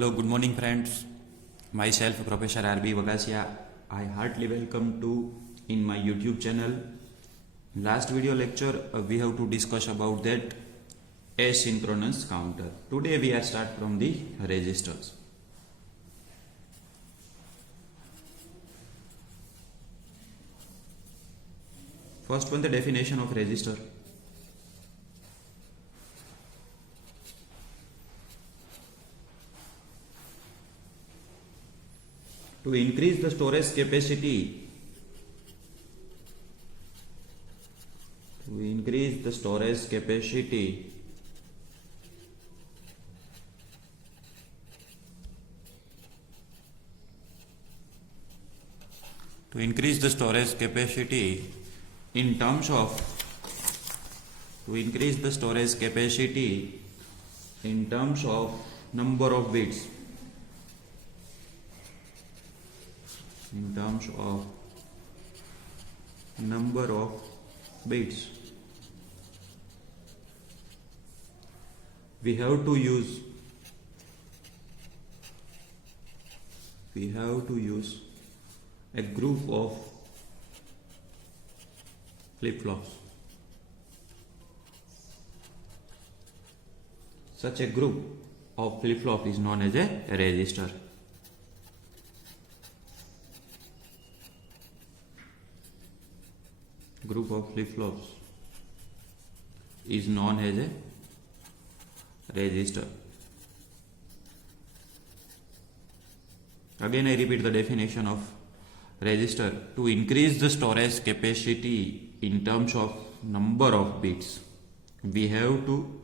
Hello, good morning, friends. Myself, Professor R.B. Vagasia. I heartily welcome to in my YouTube channel. Last video lecture, we have to discuss about that asynchronous counter. Today we are start from the registers. First one, the definition of register. To increase the storage capacity, to increase the storage capacity, to increase the storage capacity in terms of, to increase the storage capacity in terms of number of bits, in terms of number of bits, we have to use a group of flip-flops. Such a group of flip-flop is known as a register. Group of flip-flops is known as a register. Again I repeat the definition of register. To increase the storage capacity in terms of number of bits, we have to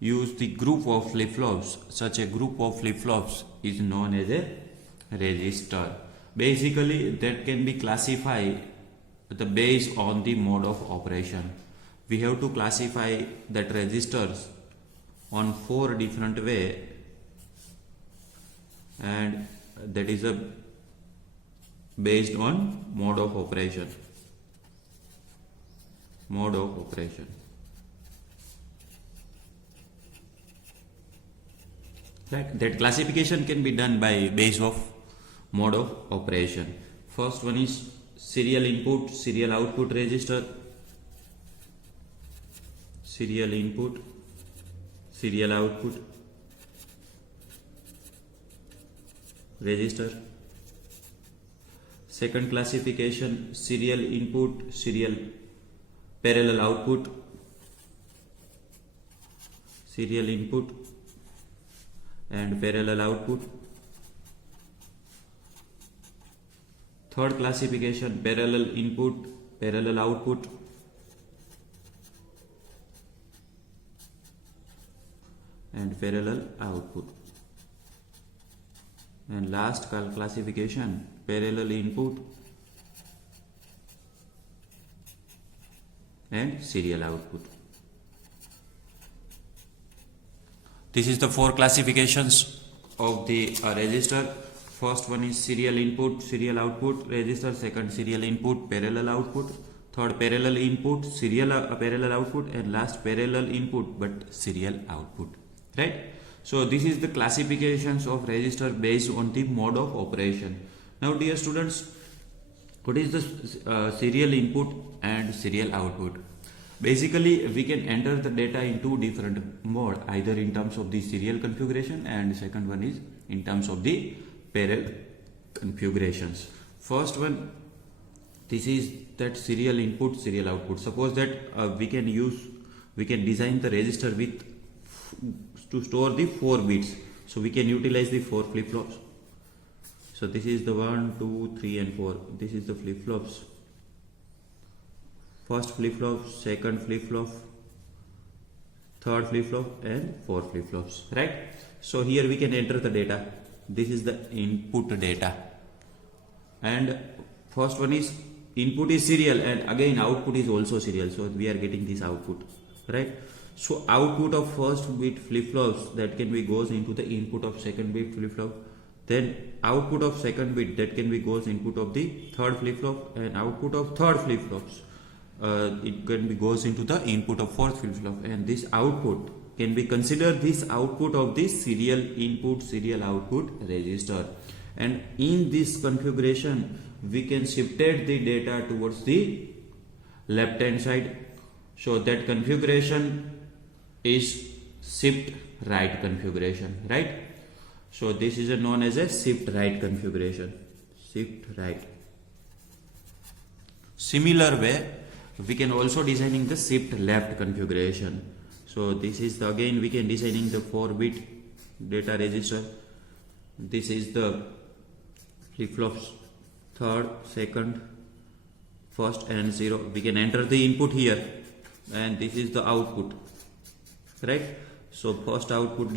use the group of flip-flops. Such a group of flip-flops is known as a register. Basically that can be classified based on the mode of operation. We have to classify that registers on 4 different way, and that is based on mode of operation. Mode of operation. Right. That classification can be done by base of mode of operation. First one is serial input, serial output register. Serial input, serial output register. Second classification, serial input, serial parallel output. Serial input and parallel output. Third classification, parallel input, parallel output. And parallel output. And last classification, parallel input and serial output. This is the 4 classifications of the register. First one is serial input, serial output register. Second, serial input, parallel output. Third, parallel input, serial parallel output. And last, parallel input but serial output. Right? So this is the classifications of register based on the mode of operation. Now dear students, what is the serial input and serial output? Basically we can enter the data in 2 different modes, either in terms of the serial configuration, and second one is in terms of the parallel configurations. First one, this is that serial input, serial output. Suppose that we can design the register with to store the 4 bits. So we can utilize the 4 flip-flops. So this is the 1, 2, 3 and 4. This is the flip-flops. First flip-flop, second flip-flop, third flip-flop and 4 flip-flops. Right? So here we can enter the data. This is the input data. And first one is input is serial, and again output is also serial. So we are getting this output. Right? So output of first bit flip-flops that can be goes into the input of second bit flip-flop. Then output of second bit that can be goes input of the third flip-flop, and output of third flip-flops it can be goes into the input of fourth flip-flop, and this output can be consider this output of this serial input serial output register, and in this configuration we can shifted the data towards the left hand side. So that configuration is shift right configuration, right? So this is known as a shift right configuration, shift right. Similar way we can also designing the shift left configuration. So this is the, again we can designing the 4-bit data register. This is the flip-flops third, second, first and 0. We can enter the input here, and this is the output, right? So first output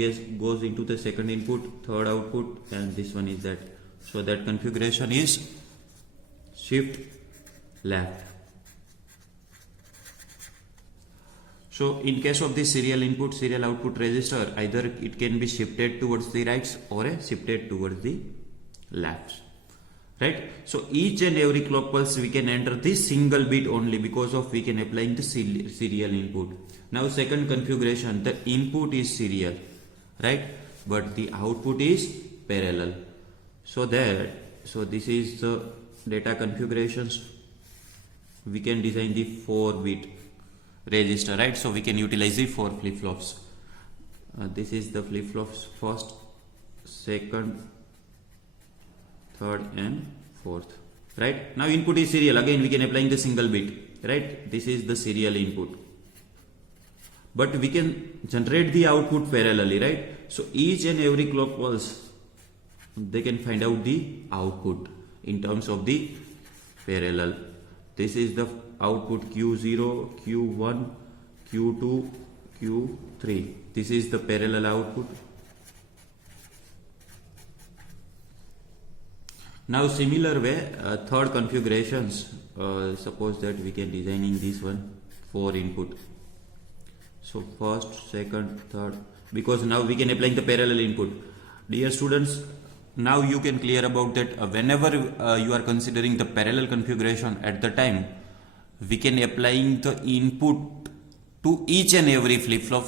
goes into the second input, third output, and this one is that. So that configuration is shift left. So in case of the serial input serial output register, either it can be shifted towards the right or shifted towards the left, right? So each and every clock pulse we can enter this single bit only, because of we can applying the serial input. Now second configuration, the input is serial, right, but the output is parallel. So this is the data configurations. We can design the 4-bit register, right? So we can utilize the 4 flip-flops. This is the flip-flops first, second, third and fourth, right? Now input is serial, again we can applying the single bit, right? This is the serial input, but we can generate the output parallelly, right? So each and every clock pulse they can find out the output in terms of the parallel. This is the output Q0, Q1, Q2, Q3. This is the parallel output. Now similar way, third configurations, suppose that we can designing this one 4 input. So first, second, third, because now we can applying the parallel input. Dear students, now you can clear about that. Whenever you are considering the parallel configuration, at the time we can applying the input to each and every flip-flop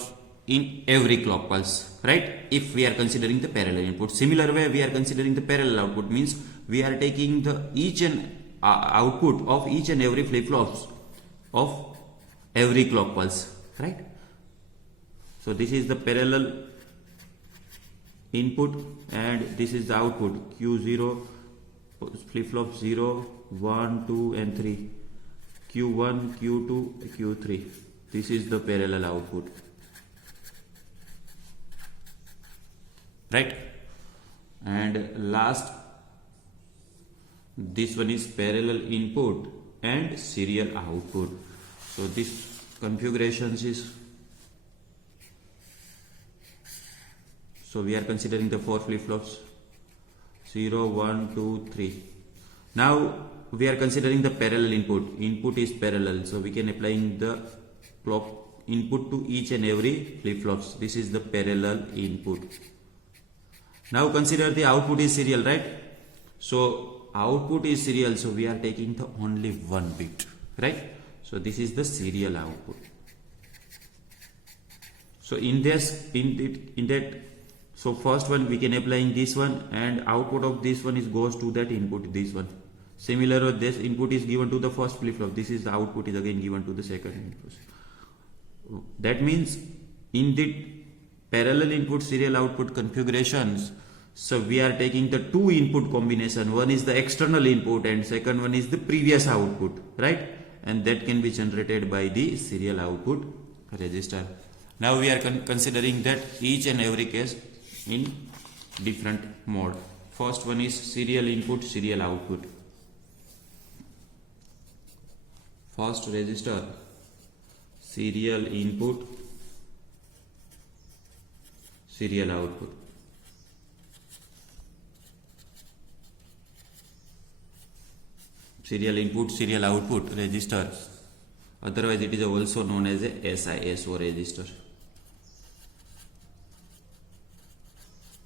in every clock pulse, right? If we are considering the parallel input. Similar way we are considering the parallel output, means we are taking the each and output of each and every flip-flops of every clock pulse, right? So this is the parallel input and this is the output Q0, flip-flop 0, 1, 2 and 3, Q1, Q2, Q3. This is the parallel output, right? And last, this one is parallel input and serial output. So this configurations is, so we are considering the 4 flip-flops 0, 1, 2, 3. Now we are considering the parallel input. Input is parallel, so we can applying the clock input to each and every flip-flops. This is the parallel input. Now consider the output is serial, right? So output is serial, so we are taking the only 1 bit, right? So this is the serial output. So in that, so first one we can applying this one, and output of this one is goes to that input, this one. Similar, this input is given to the first flip-flop. This is the output is again given to the second input. That means in the parallel input serial output configurations, so we are taking the 2 input combination. One is the external input and second one is the previous output, right? And that can be generated by the serial output register. Now we are considering that each and every case in different mode. First one is serial input, serial output. First register, serial input, serial output. Serial input, serial output register. Otherwise it is also known as a SISO register.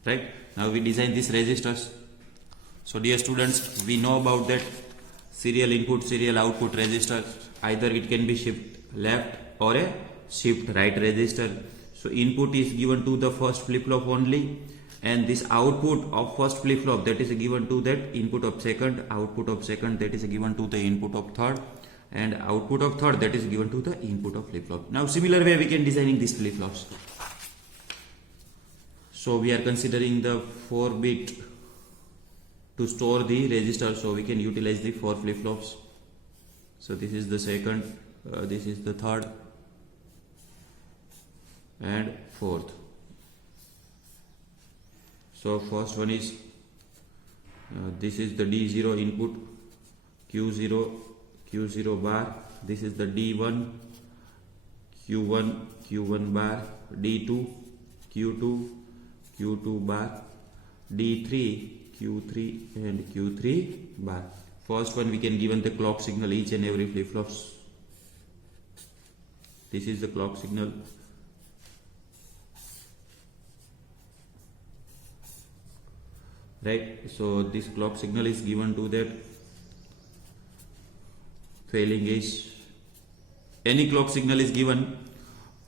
Right? Now we design these registers. So dear students, we know about that serial input, serial output register. Either it can be shift left or a shift right register. So input is given to the first flip-flop only, and this output of first flip-flop, that is given to that input of second, output of second, that is given to the input of third, and output of third, that is given to the input of flip-flop. Now similar way we can designing these flip-flops. So we are considering the 4-bit to store the register, so we can utilize the 4 flip-flops. So this is the second, this is the third and fourth. So first one is this is the D0 input, Q0 bar, this is the D1, Q1 bar, D2, Q2 bar, D3, Q3 and Q3 bar. First one we can given the clock signal each and every flip-flops. This is the clock signal. Right, so this clock signal is given to that failing is, any clock signal is given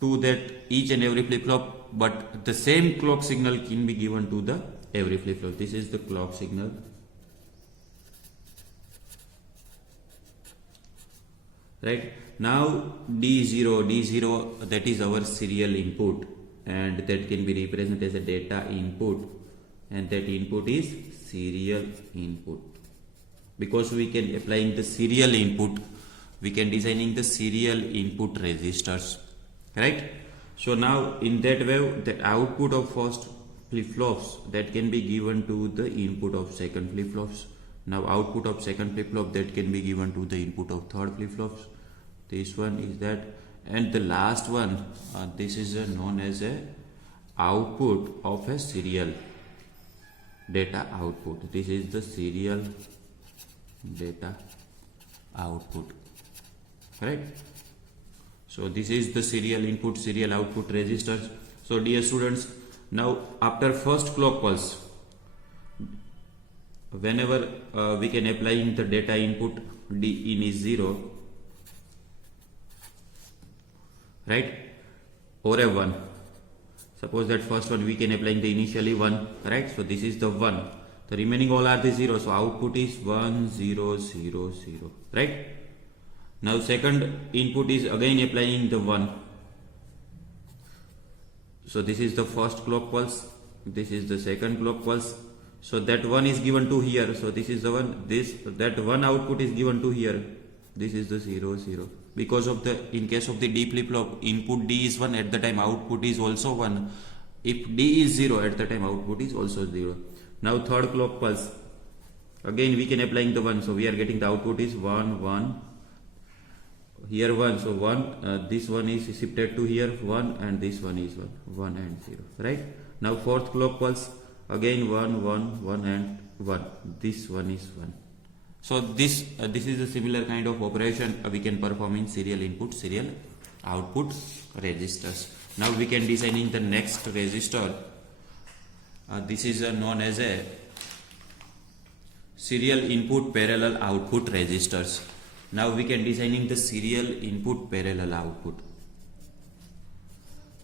to that each and every flip-flop, but the same clock signal can be given to the every flip-flop. This is the clock signal. Right, now D0, that is our serial input, and that can be represented as a data input, and that input is serial input. Because we can applying the serial input, we can designing the serial input registers, right? So now in that way, the output of first flip-flops that can be given to the input of second flip-flops. Now output of second flip-flop that can be given to the input of third flip-flops. This one is that, and the last one, this is known as a output of a serial data output. This is the serial data output, right? So this is the serial input, serial output registers. So dear students, now after first clock pulse, whenever we can applying the data input, D in is 0, right, or a 1. Suppose that first one we can applying the initially 1, right? So this is the 1. The remaining all are the 0. So output is 1 0 0 0, right? Now second input is again applying the 1. So this is the first clock pulse. This is the second clock pulse. So that 1 is given to here. So this is the 1. That 1 output is given to here. This is the 0 0. Because of the, in case of the D flip-flop, input D is 1, at the time output is also 1. If D is 0, at the time output is also 0. Now third clock pulse, again we can applying the 1, so we are getting the output is 1 1, here 1, so 1, this one is shifted to here 1, and this one is 1 and 0, right? Now fourth clock pulse, again 1 1 1 and 1, this one is 1. So this is a similar kind of operation we can perform in serial input, serial output registers. Now we can designing the next register. This is known as a serial input parallel output registers. Now we can designing the serial input parallel output.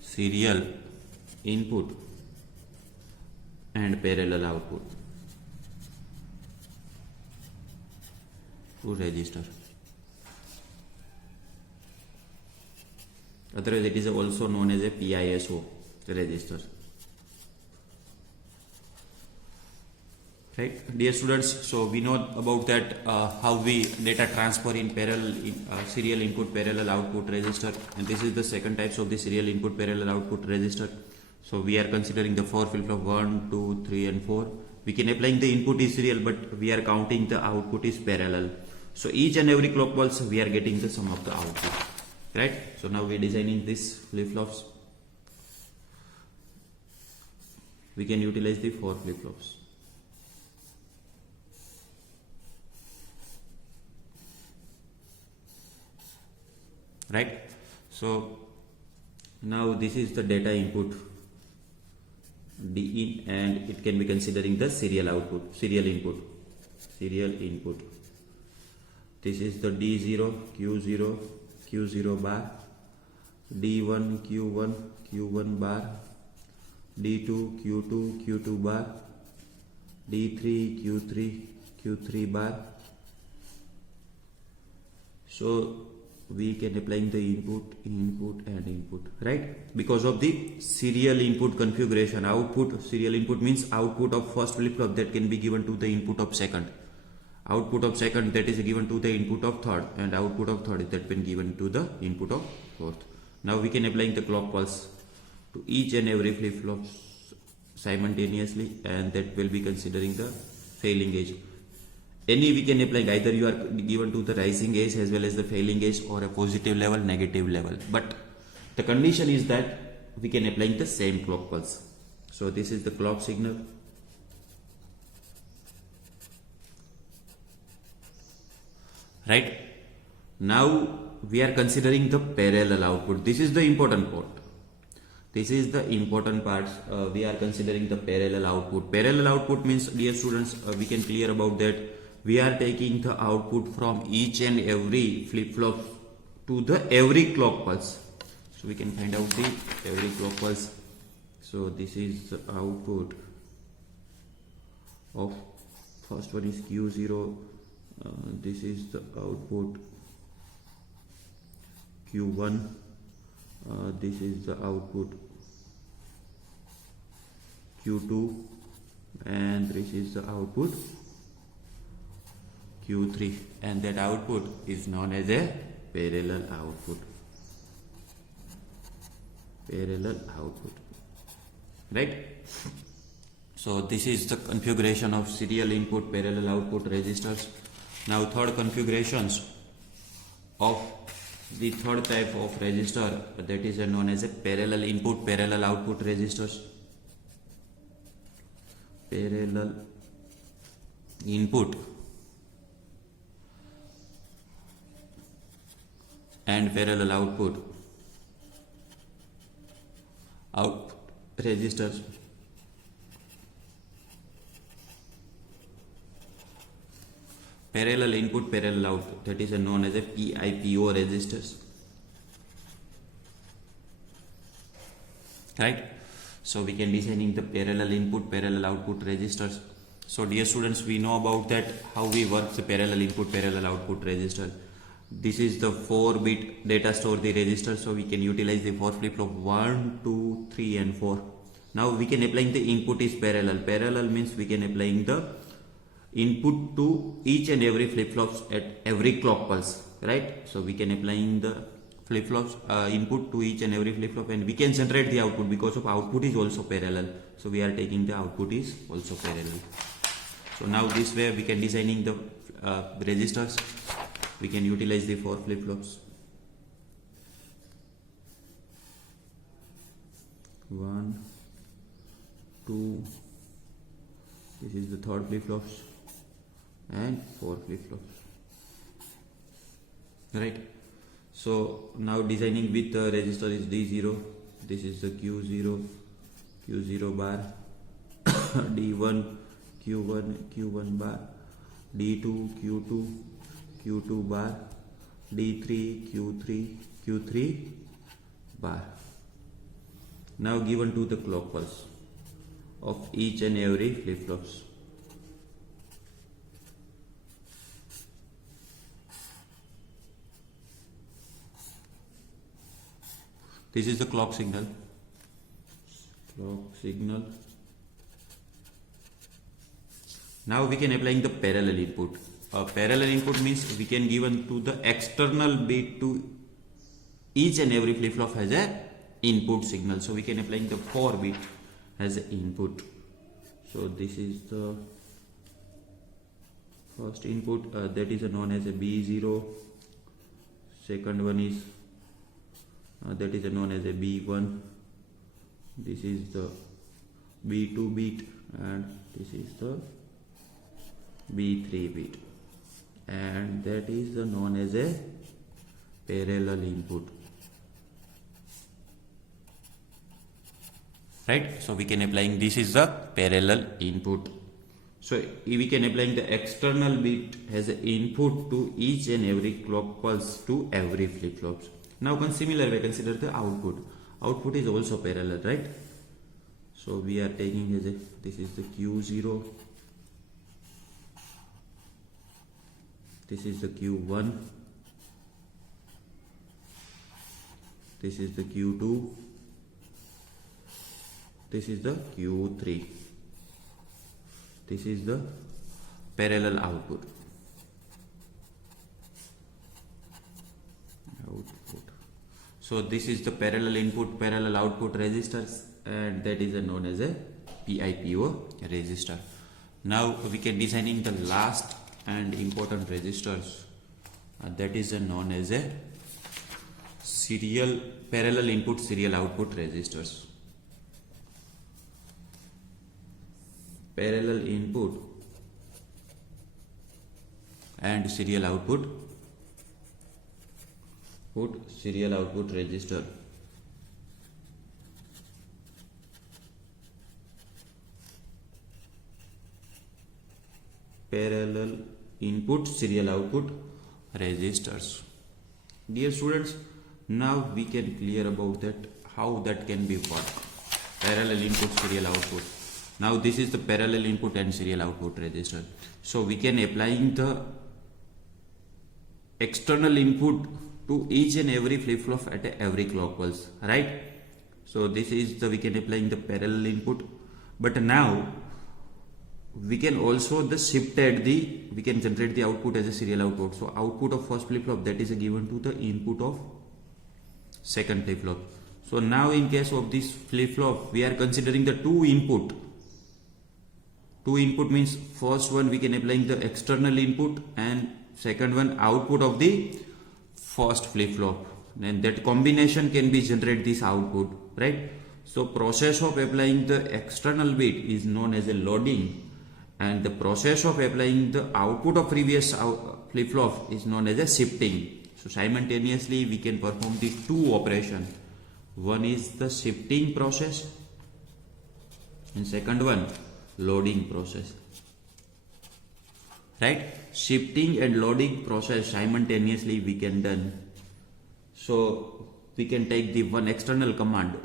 Serial input and parallel output to register. Otherwise it is also known as a PISO register. Right, dear students, so we know about that how we data transfer in parallel serial input parallel output register, and this is the second types of the serial input parallel output register. So we are considering the 4 flip-flop 1 2 3 and 4. We can applying the input is serial, but we are counting the output is parallel. So each and every clock pulse we are getting the sum of the output, right? So now we are designing this flip-flops. We can utilize the 4 flip-flops. Right, so now this is the data input D in, and it can be considering the serial output, serial input. This is the D0, Q0 bar. D1 Q1 Q1 bar, D2 Q2 Q2 bar, D3 Q3 Q3 bar. So we can applying the input and input, right? Because of the serial input configuration. Output, serial input means output of first flip-flop that can be given to the input of second, output of second that is given to the input of third, and output of third is that been given to the input of fourth. Now we can applying the clock pulse to each and every flip-flop simultaneously, and that will be considering the failing edge. Any we can apply, either you are given to the rising edge as well as the failing edge, or a positive level, negative level, but the condition is that we can apply the same clock pulse. So this is the clock signal. Right, now we are considering the parallel output. This is the important part. This is the important part. We are considering the parallel output. Parallel output means, dear students, we can clear about that. We are taking the output from each and every flip-flop to the every clock pulse. So we can find out the every clock pulse. So this is the output of first one is Q0. This is the output Q1. This is the output Q2, and this is the output Q3, and that output is known as a parallel output. Parallel output, right? So this is the configuration of serial input, parallel output resistors. Now third configurations of the third type of resistor, that is known as a parallel input, parallel output resistors. Parallel input and parallel output resistors. Parallel input, parallel output, that is known as a PIPO resistors, right? So we can designing the parallel input, parallel output resistors. So dear students, we know about that how we work the parallel input, parallel output resistor. This is the 4-bit data store the resistor, so we can utilize the 4 flip-flop 1, 2, 3 and 4. Now we can applying the input is parallel. Parallel means we can applying the input to each and every flip-flops at every clock pulse, right? So we can applying the flip-flops input to each and every flip-flop, and we can generate the output because of output is also parallel. So we are taking the output is also parallel. So now this way we can designing the resistors. We can utilize the 4 flip-flops. 1, 2, this is the third flip-flops, and 4 flip-flops, right? So now designing with the resistor is D0. This is the Q0 bar, D1 Q1 bar, D2 Q2 bar, D3 Q3 bar. Now given to the clock pulse of each and every flip-flops. This is the clock signal. Now we can applying the parallel input. Parallel input means we can given to the external bit to each and every flip-flop has a input signal. So we can applying the 4 bit as an input. So this is the first input, that is known as a B0. Second one is that is known as a B1. This is the B2 bit, and this is the B3 bit, and that is known as a parallel input, right? So we can applying this is the parallel input. So we can applying the external bit as an input to each and every clock pulse to every flip-flops. Now similar way consider the output. Output is also parallel, right? So we are taking as a, this is the Q0, this is the Q1, this is the Q2, this is the Q3. This is the parallel output. So this is the parallel input, parallel output resistors, and that is known as a PIPO resistor. Now we can designing the last and important resistors, that is known as a serial parallel input serial output resistors. Parallel input and serial output serial output resistor. Parallel input serial output resistors. Dear students, now we can clear about that how that can be work. Parallel input serial output. Now this is the parallel input and serial output resistor. So we can applying the external input to each and every flip-flop at every clock pulse, right? So this is the we can applying the parallel input, but now we can also the shift at the we can generate the output as a serial output. So output of first flip-flop that is given to the input of second flip-flop. So now in case of this flip-flop we are considering the two input. Two input means first one we can applying the external input and second one output of the first flip-flop, and that combination can be generate this output, right? So process of applying the external bit is known as a loading, and the process of applying the output of previous flip-flop is known as a shifting. So simultaneously we can perform the two operations. One is the shifting process and second one loading process, right? Shifting and loading process simultaneously we can done. So we can take the one external command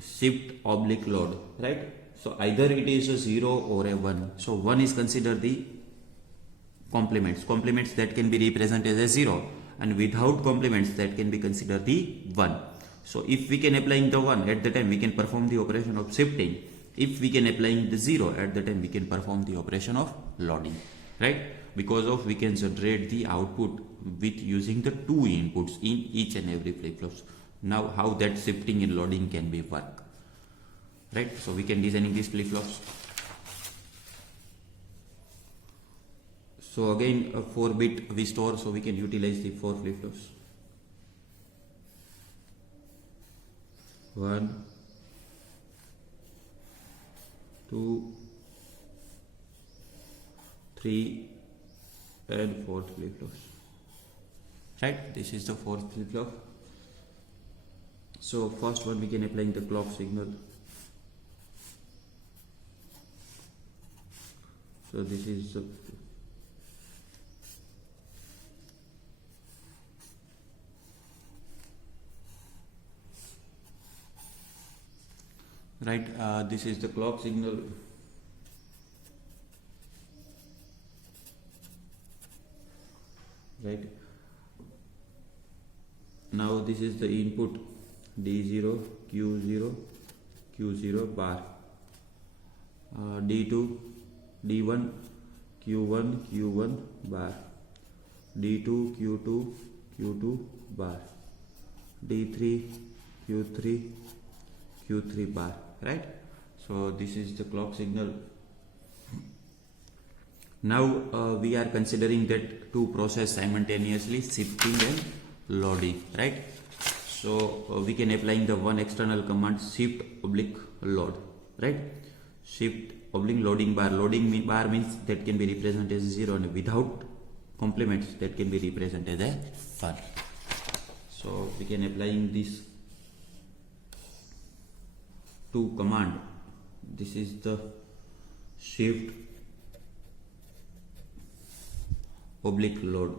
shift oblique load, right? So either it is a 0 or a 1. So 1 is considered the complements that can be represented as a 0, and without complements that can be considered the 1. So if we can applying the 1 at the time we can perform the operation of shifting. If we can applying the 0 at the time we can perform the operation of loading, right? Because of we can generate the output with using the two inputs in each and every flip-flops. Now how that shifting and loading can be work, right? So we can designing these flip-flops. So again a 4-bit we store, so we can utilize the 4 flip-flops. 1, 2, 3 and 4th flip-flops, right? This is the 4th flip-flop. So first one we can applying the clock signal. So this is the right, this is the clock signal. Right, now this is the input D0, Q0, Q0 bar, D2, D1, Q1, Q1 bar, D2, Q2, Q2 bar, D3, Q3, Q3 bar, right? So this is the clock signal. Now we are considering that two process simultaneously, shifting and loading, right? So we can applying the one external command shift oblique load, right? Shift oblique loading bar. Loading bar means that can be represented as 0, and without complements that can be represented as 1. So we can applying this two command. This is the shift oblique load.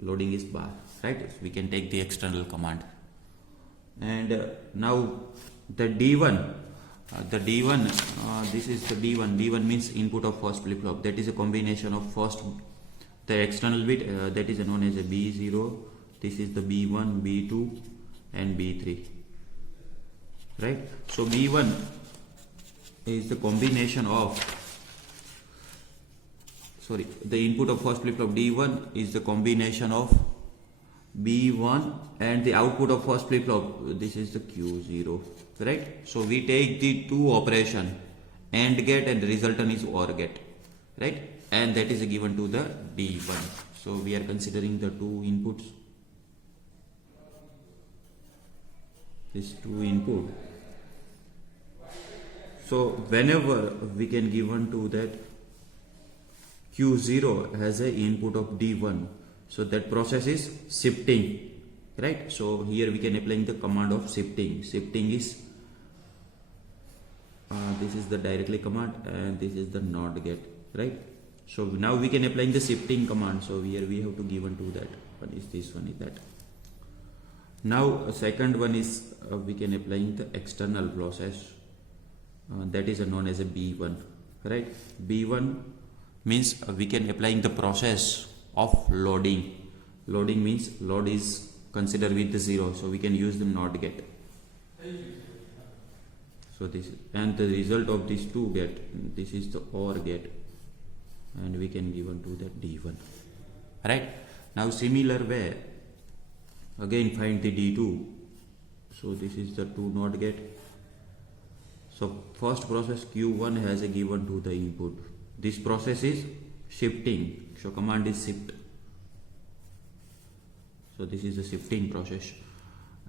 Loading is bar. right? We can take the external command. And now the D1, this is the D1. D1 means input of first flip flop. That is a combination of first, the external bit, that is known as a B0. This is the B1, B2 and B3, right? So B1 is the combination of, the input of first flip flop D1 is the combination of B1 and the output of first flip flop, this is the Q0, right? So we take the two operation, AND gate and the resultant is OR gate, right? And that is given to the D1. So we are considering the two inputs, these two input. So whenever we can given to that Q0 has a input of D1, so that process is shifting, right? So here we can apply the command of shifting. Shifting is this is the directly command and this is the NOT gate, right? So now we can apply the shifting command. So here we have to given to that one is this, one is that. Now second one is we can apply the external process, that is known as a B1, right? B1 means we can apply the process of loading. Loading means load is considered with the 0, so we can use the NOT gate. So this is, and the result of these two gate, this is the OR gate, and we can given to that D1, right? Now similar way, again find the D2. So this is the 2 NOT gate. So first process Q1 has a given to the input. This process is shifting, so command is shift. So this is the shifting process.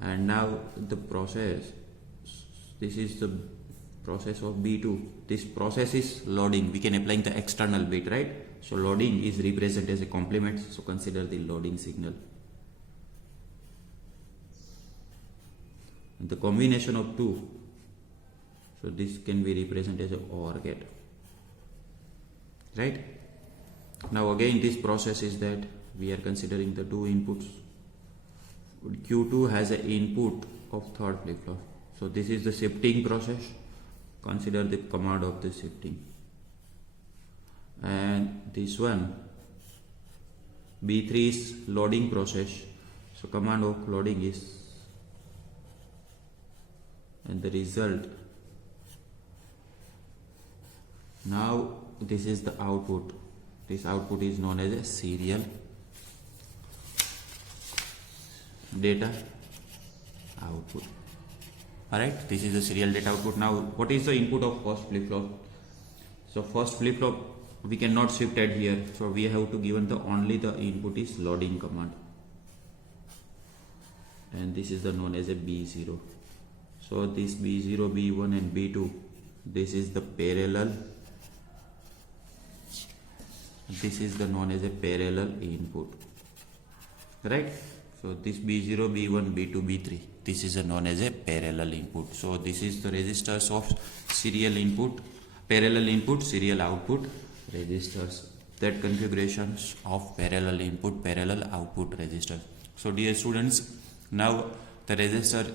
And now the process, this is the process of B2. This process is loading. We can apply the external bit, right? So loading is represented as a complement, so consider the loading signal. And the combination of two, so this can be represented as an OR gate, right? Now again this process is that we are considering the two inputs. Q2 has an input of third flip flop. So this is the shifting process. Consider the command of the shifting. And this one, B3 is loading process. So command of loading is, and the result. Now this is the output. This output is known as a serial data output. Alright, this is the serial data output. Now what is the input of first flip flop? So first flip flop we cannot shift at here, so we have to given the only the input is loading command, and this is the known as a B0. So this B0, B1 and B2, this is the parallel, this is the known as a parallel input, right? So this B0, B1, B2, B3, this is a known as a parallel input. So this is the registers of serial input, parallel input, serial output registers, that configurations of parallel input, parallel output register. So dear students, now the register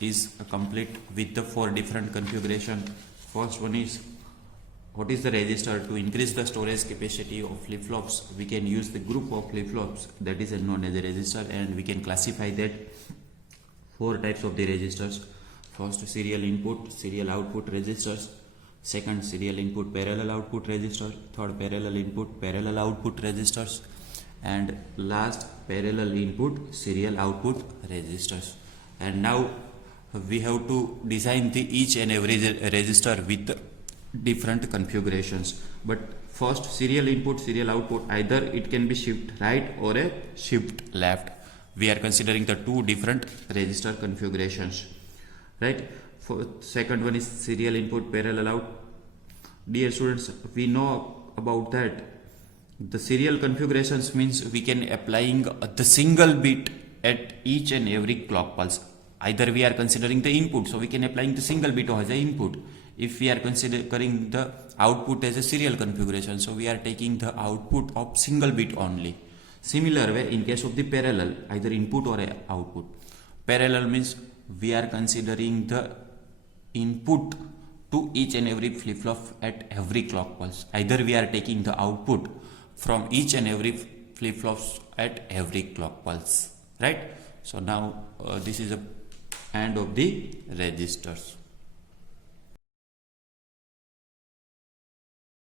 is complete with the 4 different configuration. First one is, what is the register? To increase the storage capacity of flip-flops, we can use the group of flip-flops, that is known as a register, and we can classify that 4 types of the registers. First, serial input, serial output registers. Second, serial input, parallel output register. Third, parallel input, parallel output registers. And last, parallel input, serial output registers. And now we have to design the each and every register with different configurations. But first, serial input, serial output, either it can be shift right or a shift left. We are considering the 2 different register configurations, right? For second one is serial input, parallel out. Dear students, we know about that. The serial configurations means we can applying the single bit at each and every clock pulse. Either we are considering the input, so we can applying the single bit as a input. If we are considering the output as a serial configuration, so we are taking the output of single bit only. Similar way, in case of the parallel, either input or a output. Parallel means we are considering the input to each and every flip-flop at every clock pulse. Either we are taking the output from each and every flip-flops at every clock pulse, right? So now this is a end of the registers.